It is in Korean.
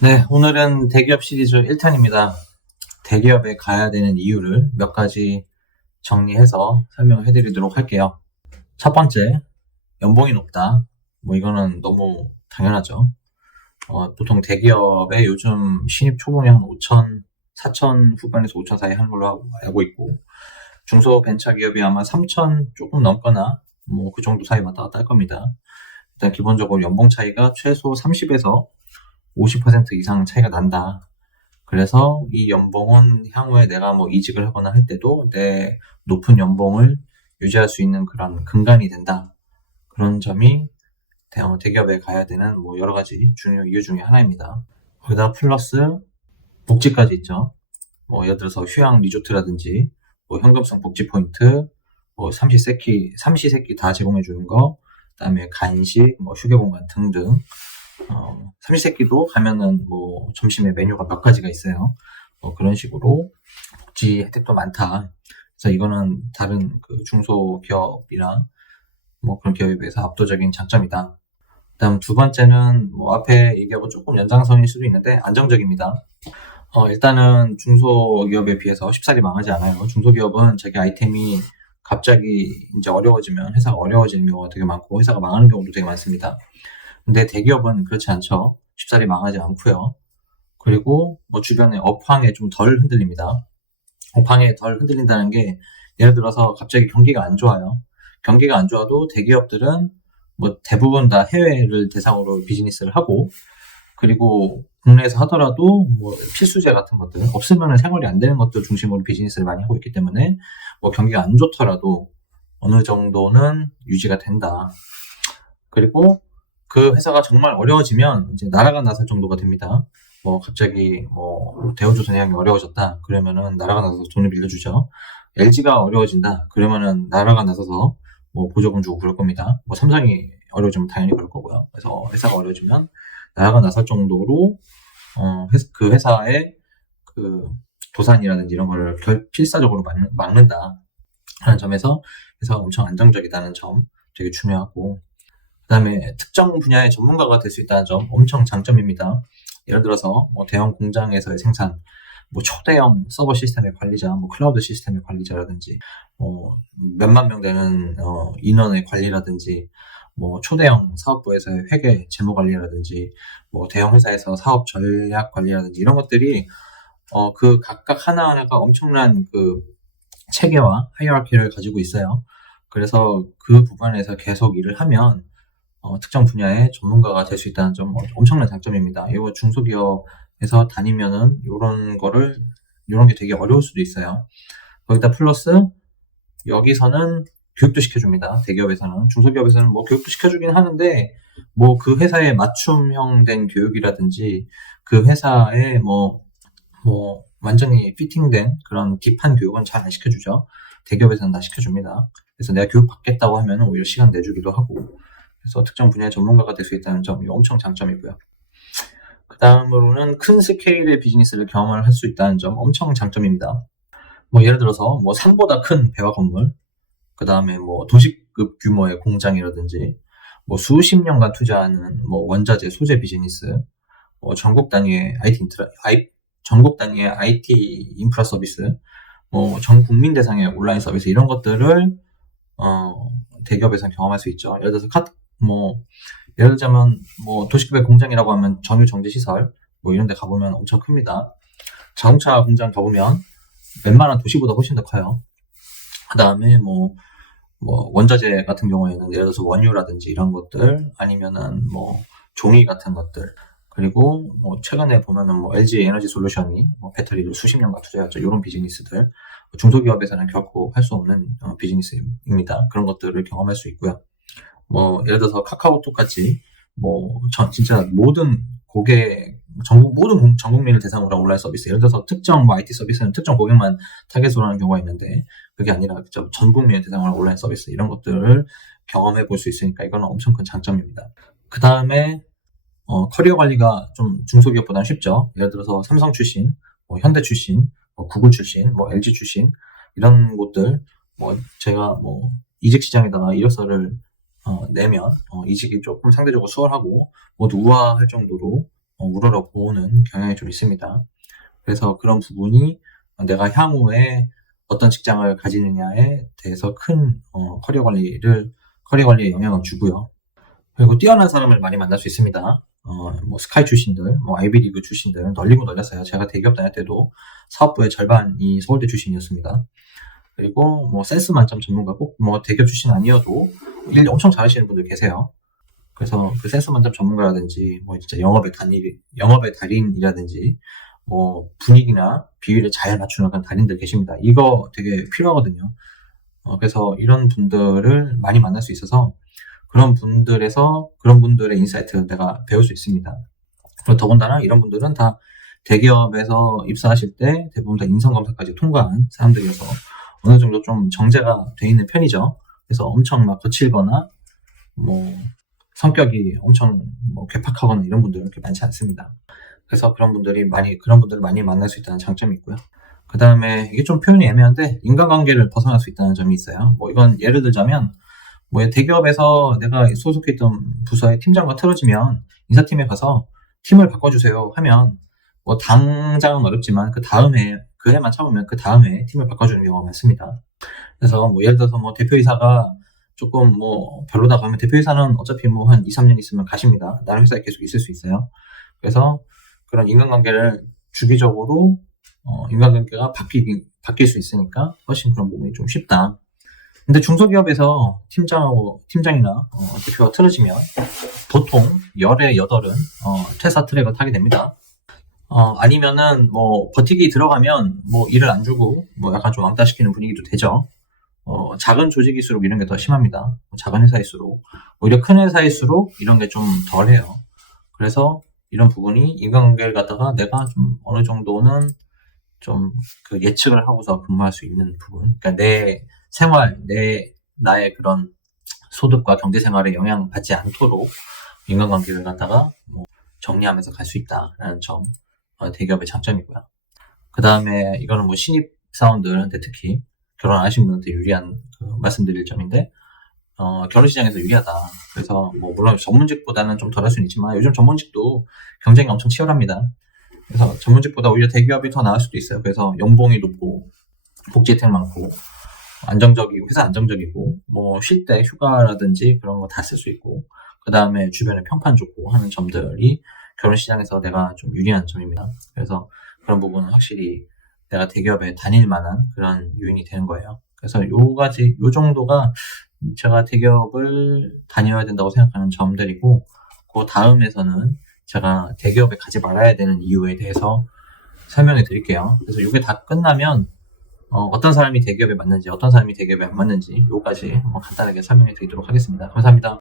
네, 오늘은 대기업 시리즈 1탄입니다. 대기업에 가야 되는 이유를 몇 가지 정리해서 설명해 드리도록 할게요. 첫 번째, 연봉이 높다. 이거는 너무 당연하죠. 보통 대기업에 요즘 신입 초봉이 한 5천, 4천 후반에서 5천 사이 하는 걸로 알고 있고, 중소벤처기업이 아마 3천 조금 넘거나, 그 정도 사이 왔다 갔다 할 겁니다. 일단 기본적으로 연봉 차이가 최소 30에서 50% 이상 차이가 난다. 그래서 이 연봉은 향후에 내가 이직을 하거나 할 때도 내 높은 연봉을 유지할 수 있는 그런 근간이 된다. 그런 점이 대기업에 가야 되는 여러 가지 중요 이유 중에 하나입니다. 거기다 플러스 복지까지 있죠. 예를 들어서 휴양 리조트라든지 현금성 복지 포인트, 삼시세끼 다 제공해 주는 거, 그다음에 간식, 휴게 공간 등등. 삼시세끼도 가면은 점심에 메뉴가 몇 가지가 있어요. 그런 식으로 복지 혜택도 많다. 그래서 이거는 다른 중소기업이나 그런 기업에 비해서 압도적인 장점이다. 그다음 두 번째는 앞에 얘기하고 조금 연장선일 수도 있는데 안정적입니다. 일단은 중소기업에 비해서 쉽사리 망하지 않아요. 중소기업은 자기 아이템이 갑자기 이제 어려워지면 회사가 어려워지는 경우가 되게 많고 회사가 망하는 경우도 되게 많습니다. 근데 대기업은 그렇지 않죠. 쉽사리 망하지 않고요. 그리고 주변에 업황에 좀 덜 흔들립니다. 업황에 덜 흔들린다는 게 예를 들어서 갑자기 경기가 안 좋아요. 경기가 안 좋아도 대기업들은 대부분 다 해외를 대상으로 비즈니스를 하고, 그리고 국내에서 하더라도 필수재 같은 것들 없으면 생활이 안 되는 것들 중심으로 비즈니스를 많이 하고 있기 때문에 경기가 안 좋더라도 어느 정도는 유지가 된다. 그리고 그 회사가 정말 어려워지면 이제 나라가 나설 정도가 됩니다. 갑자기 대우조선해양이 어려워졌다. 그러면은 나라가 나서서 돈을 빌려주죠. LG가 어려워진다. 그러면은 나라가 나서서 보조금 주고 그럴 겁니다. 삼성이 어려워지면 당연히 그럴 거고요. 그래서 회사가 어려워지면 나라가 나설 정도로 그 회사의 그 도산이라든지 이런 거를 필사적으로 막는다 하는 점에서 회사가 엄청 안정적이다는 점 되게 중요하고, 그 다음에 특정 분야의 전문가가 될 수 있다는 점 엄청 장점입니다. 예를 들어서 대형 공장에서의 생산, 초대형 서버 시스템의 관리자, 클라우드 시스템의 관리자라든지, 몇만 명 되는 인원의 관리라든지, 초대형 사업부에서의 회계 재무 관리라든지, 대형 회사에서 사업 전략 관리라든지 이런 것들이 그 각각 하나하나가 엄청난 그 체계와 하이어라키를 가지고 있어요. 그래서 그 부분에서 계속 일을 하면 특정 분야의 전문가가 될 수 있다는 점 엄청난 장점입니다. 이거 중소기업에서 다니면은 요런 게 되게 어려울 수도 있어요. 거기다 플러스 여기서는 교육도 시켜줍니다. 대기업에서는. 중소기업에서는 교육도 시켜주긴 하는데 그 회사에 맞춤형 된 교육이라든지 그 회사에 완전히 피팅된 그런 딥한 교육은 잘 안 시켜주죠. 대기업에서는 다 시켜줍니다. 그래서 내가 교육 받겠다고 하면 오히려 시간 내주기도 하고, 그래서 특정 분야의 전문가가 될 수 있다는 점이 엄청 장점이고요. 그 다음으로는 큰 스케일의 비즈니스를 경험을 할 수 있다는 점 엄청 장점입니다. 예를 들어서 산보다 큰 배화 건물, 그 다음에 도시급 규모의 공장이라든지, 수십 년간 투자하는 원자재 소재 비즈니스, 전국 단위의 IT 인프라 서비스, 전 국민 대상의 온라인 서비스 이런 것들을 대기업에서 경험할 수 있죠. 예를 들어서 예를 들자면 도시급의 공장이라고 하면 정유 정제 시설 이런 데 가보면 엄청 큽니다. 자동차 공장 가보면 웬만한 도시보다 훨씬 더 커요. 그 다음에 원자재 같은 경우에는 예를 들어서 원유라든지 이런 것들, 아니면은 종이 같은 것들, 그리고 최근에 보면은 LG 에너지 솔루션이 배터리를 수십 년간 투자했죠. 이런 비즈니스들 중소기업에서는 결코 할 수 없는 비즈니스입니다. 그런 것들을 경험할 수 있고요. 예를 들어서 카카오톡 같이 진짜 모든 모든 전 국민을 대상으로 한 온라인 서비스, 예를 들어서 특정 IT 서비스는 특정 고객만 타겟으로 하는 경우가 있는데 그게 아니라 전 국민을 대상으로 한 온라인 서비스 이런 것들을 경험해 볼 수 있으니까 이거는 엄청 큰 장점입니다. 그 다음에 커리어 관리가 좀 중소기업보다는 쉽죠. 예를 들어서 삼성 출신, 현대 출신, 구글 출신, LG 출신 이런 곳들 제가 이직 시장에다가 이력서를 내면 이직이 조금 상대적으로 수월하고 모두 우아할 정도로 우러러 보는 경향이 좀 있습니다. 그래서 그런 부분이 내가 향후에 어떤 직장을 가지느냐에 대해서 큰 커리어 관리에 영향을 주고요. 그리고 뛰어난 사람을 많이 만날 수 있습니다. 뭐 스카이 출신들, 뭐 아이비리그 출신들 널리고 널렸어요. 제가 대기업 다닐 때도 사업부의 절반이 서울대 출신이었습니다. 그리고 뭐 센스 만점 전문가, 꼭 뭐 대기업 출신 아니어도 일 엄청 잘하시는 분들 계세요. 그래서 그 센스 만점 전문가라든지 뭐 진짜 영업의 달인이라든지 뭐 분위기나 비율을 잘 맞추는 그런 달인들 계십니다. 이거 되게 필요하거든요. 그래서 이런 분들을 많이 만날 수 있어서 그런 분들의 인사이트를 내가 배울 수 있습니다. 그리고 더군다나 이런 분들은 다 대기업에서 입사하실 때 대부분 다 인성검사까지 통과한 사람들이어서 어느 정도 좀 정제가 돼 있는 편이죠. 그래서 엄청 막 거칠거나 뭐 성격이 엄청 뭐 괴팍하거나 이런 분들은 그렇게 많지 않습니다. 그래서 그런 분들을 많이 만날 수 있다는 장점이 있고요. 그 다음에 이게 좀 표현이 애매한데 인간관계를 벗어날 수 있다는 점이 있어요. 뭐 이건 예를 들자면 뭐 대기업에서 내가 소속했던 부서의 팀장과 틀어지면 인사팀에 가서 팀을 바꿔주세요 하면 뭐 당장은 어렵지만 그 해만 참으면 그 다음에 팀을 바꿔주는 경우가 많습니다. 그래서 뭐 예를 들어서 뭐 대표이사가 조금 뭐 별로다 그러면 대표이사는 어차피 뭐 한 2, 3년 있으면 가십니다. 다른 회사에 계속 있을 수 있어요. 그래서 그런 인간관계를 주기적으로 인간관계가 바뀔 수 있으니까 훨씬 그런 부분이 좀 쉽다. 근데 중소기업에서 팀장이나 대표가 틀어지면 보통 열의 8은 퇴사 트랙을 타게 됩니다. 아니면은 뭐 버티기 들어가면 뭐 일을 안 주고 뭐 약간 좀 왕따시키는 분위기도 되죠. 작은 조직일수록 이런 게 더 심합니다. 작은 회사일수록. 오히려 큰 회사일수록 이런 게 좀 덜해요. 그래서 이런 부분이 인간관계를 갖다가 내가 좀 어느 정도는 좀 그 예측을 하고서 근무할 수 있는 부분. 그러니까 내 생활, 나의 그런 소득과 경제 생활에 영향받지 않도록 인간관계를 갖다가 뭐 정리하면서 갈 수 있다라는 점, 대기업의 장점이고요. 그 다음에 이거는 뭐 신입 사원들한테 특히 결혼 안 하신 분한테 유리한 말씀드릴 점인데, 결혼 시장에서 유리하다. 그래서 뭐 물론 전문직보다는 좀 덜할 수는 있지만 요즘 전문직도 경쟁이 엄청 치열합니다. 그래서 전문직보다 오히려 대기업이 더 나을 수도 있어요. 그래서 연봉이 높고 복지 혜택 많고 회사 안정적이고 뭐 쉴 때 휴가라든지 그런 거 다 쓸 수 있고 그 다음에 주변에 평판 좋고 하는 점들이 결혼 시장에서 내가 좀 유리한 점입니다. 그래서 그런 부분은 확실히 내가 대기업에 다닐 만한 그런 요인이 되는 거예요. 그래서 요 정도가 제가 대기업을 다녀야 된다고 생각하는 점들이고, 그 다음에서는 제가 대기업에 가지 말아야 되는 이유에 대해서 설명해 드릴게요. 그래서 이게 다 끝나면 어떤 사람이 대기업에 맞는지, 어떤 사람이 대기업에 안 맞는지 요까지 간단하게 설명해 드리도록 하겠습니다. 감사합니다.